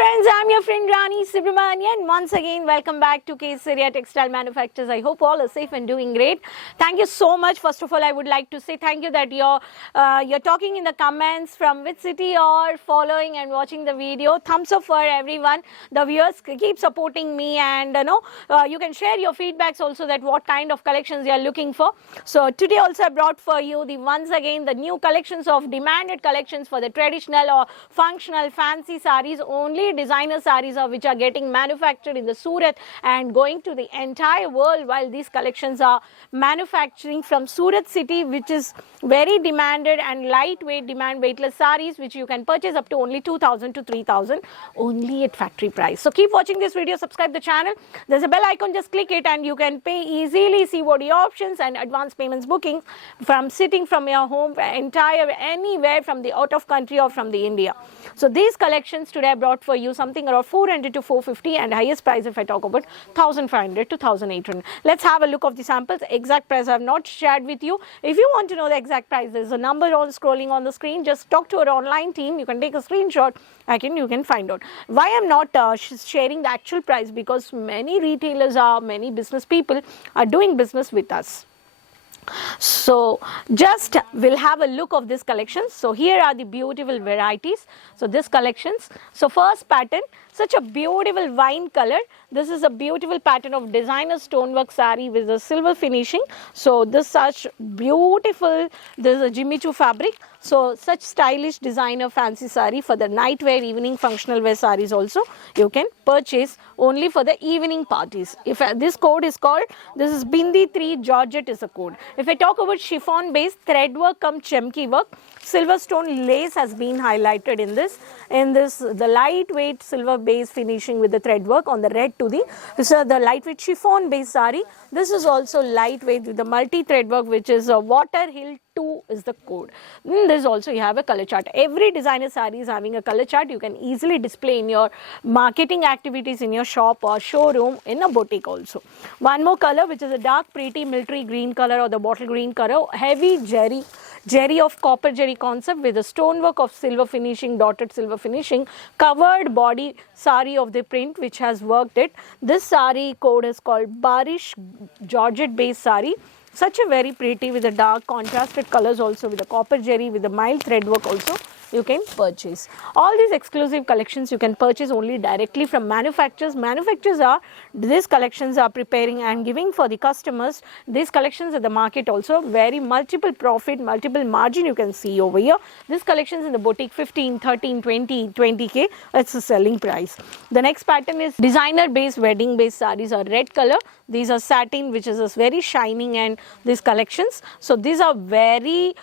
Friends, I'm your friend Rani Subramanian. Once again, welcome back to Kesaria Textile Manufacturers. I hope all are safe and doing great. Thank you so much. First of all, I would like to say thank you that you're talking in the comments from which city you're following and watching the video. Thumbs up for everyone. The viewers keep supporting me, and you can share your feedbacks also, that what kind of collections you are looking for. So today also I brought for you once again the new collections of demanded collections for the traditional or functional fancy sarees. Only designer sarees which are getting manufactured in the Surat and going to the entire world, while these collections are manufacturing from Surat city, which is very demanded and lightweight, weightless sarees which you can purchase up to only 2,000 to 3,000 only at factory price. So keep watching this video, subscribe the channel. There's a bell icon, just click it and you can pay easily, COD options and advance payments booking from sitting from your home, anywhere from the out of country or from the India. So these collections today I brought for you something around 400 to 450, and highest price if I talk about 1,500 to 1,800. Let's have a look of the samples. Exact price I have not shared with you. If you want to know the exact price, there's a number on scrolling on the screen. Just talk to our online team. You can take a screenshot. You can find out. Why I'm not sharing the actual price? Because many retailers many business people are doing business with us. So just we'll have a look of this collection. So here are the beautiful varieties. So this collections. So first pattern, such a beautiful wine color. This is a beautiful pattern of designer stonework saree with a silver finishing. So this such beautiful, this is a Jimmy Choo fabric. So such stylish designer fancy saree for the night wear, evening functional wear sarees also you can purchase only for the evening parties. If this code is called, this is Bindi 3 Georgette is a code. If I talk about chiffon base, thread work come chemki work, silver stone lace has been highlighted in this. The lightweight silver base finishing with the thread work on the red to the, this is the lightweight chiffon base saree. This is also lightweight with the multi thread work, which is a Water Hill 2 is the code. This also you have a color chart. Every designer saree is having a color chart. You can easily display in your marketing activities in your shop or showroom, in a boutique also. One more color, which is a dark pretty military green color or the bottle green color, heavy jerry of copper jerry concept with a stonework of silver finishing, dotted silver finishing, covered body saree of the print which has worked it. This saree code is called Barish Georgette base saree. Such a very pretty with the dark contrasted colors also, with the copper jerry with the mild thread work also you can purchase. All these exclusive collections you can purchase only directly from manufacturers. These collections are preparing and giving for the customers. These collections at the market also very multiple profit, multiple margin you can see over here. These collections in the boutique 15, 13, 20, 20k, that's the selling price. The next pattern is designer based wedding based sarees are red color. These are satin, which is very shining, and these collections. So these are very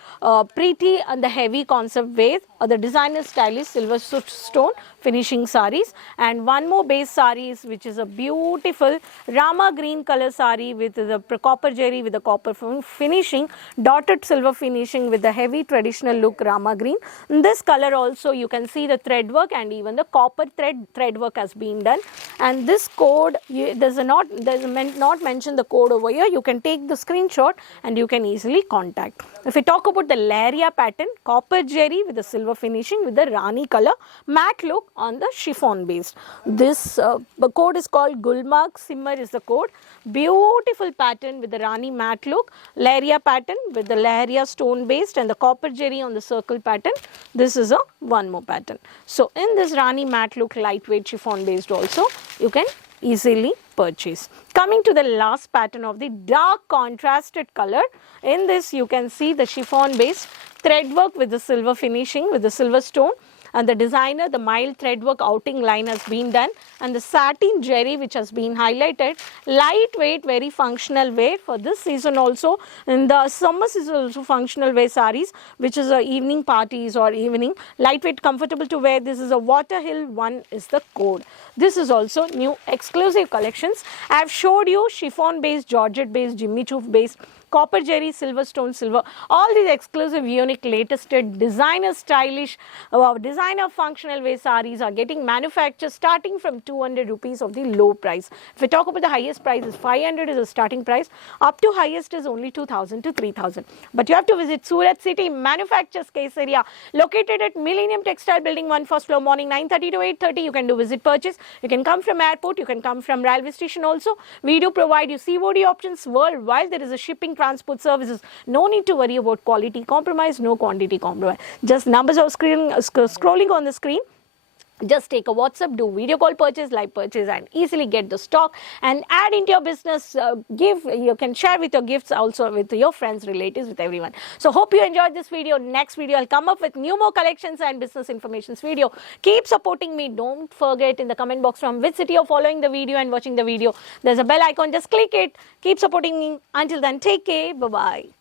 pretty and the heavy concept with the designer stylish silver stone finishing sarees. And one more base sarees, which is a beautiful Rama green color saree with the copper jerry with the copper finishing, dotted silver finishing with the heavy traditional look Rama green. In this color also you can see the thread work and even the copper thread work has been done. And this code, there's not mentioned the code over here. You can take the screenshot and you can easily contact. If we talk about the Laria pattern, copper jerry with the silver finishing with the Rani color, matte look on the chiffon base. This the code is called Gulmarg Simmer is the code. Beautiful pattern with the Rani matte look, Laria pattern with the Laria stone based and the copper jerry on the circle pattern. This is a one more pattern. So in this Rani matte look lightweight chiffon based also you can easily purchase. Coming to the last pattern of the dark contrasted color, in this you can see the chiffon based thread work with the silver finishing with the silver stone, and the designer, the mild thread work outing line has been done, and the satin jerry which has been highlighted, lightweight very functional wear for this season also. In the summer season also functional wear sarees, which is a evening parties or evening lightweight comfortable to wear. This is a Water Hill 1 is the code. This is also new exclusive collections. I have showed you chiffon based, Georgette based, Jimmy Choo based, copper jerry, silver stone silver. All these exclusive, unique, latest designer stylish, designer functional wear sarees are getting manufactured starting from 200 rupees of the low price. If we talk about the highest price is 500 is the starting price, up to highest is only 2000 to 3000. But you have to visit Surat City Manufacturers Kesaria, located at Millennium Textile Building 1, first floor, morning 9:30 to 8:30. You can do visit purchase. You can come from airport, you can come from railway station also. We do provide you COD options worldwide. There is a shipping transport services. No need to worry about quality compromise, no quantity compromise. Just numbers are scrolling on the screen. Just take a WhatsApp, do video call purchase, live purchase, and easily get the stock and add into your business. You can share with your gifts also with your friends, relatives, with everyone. So hope you enjoyed this video. Next video I'll come up with new more collections and business informations video. Keep supporting me. Don't forget in the comment box from which city you're following the video and watching the video. There's a bell icon. Just click it. Keep supporting me. Until then, take care. Bye bye.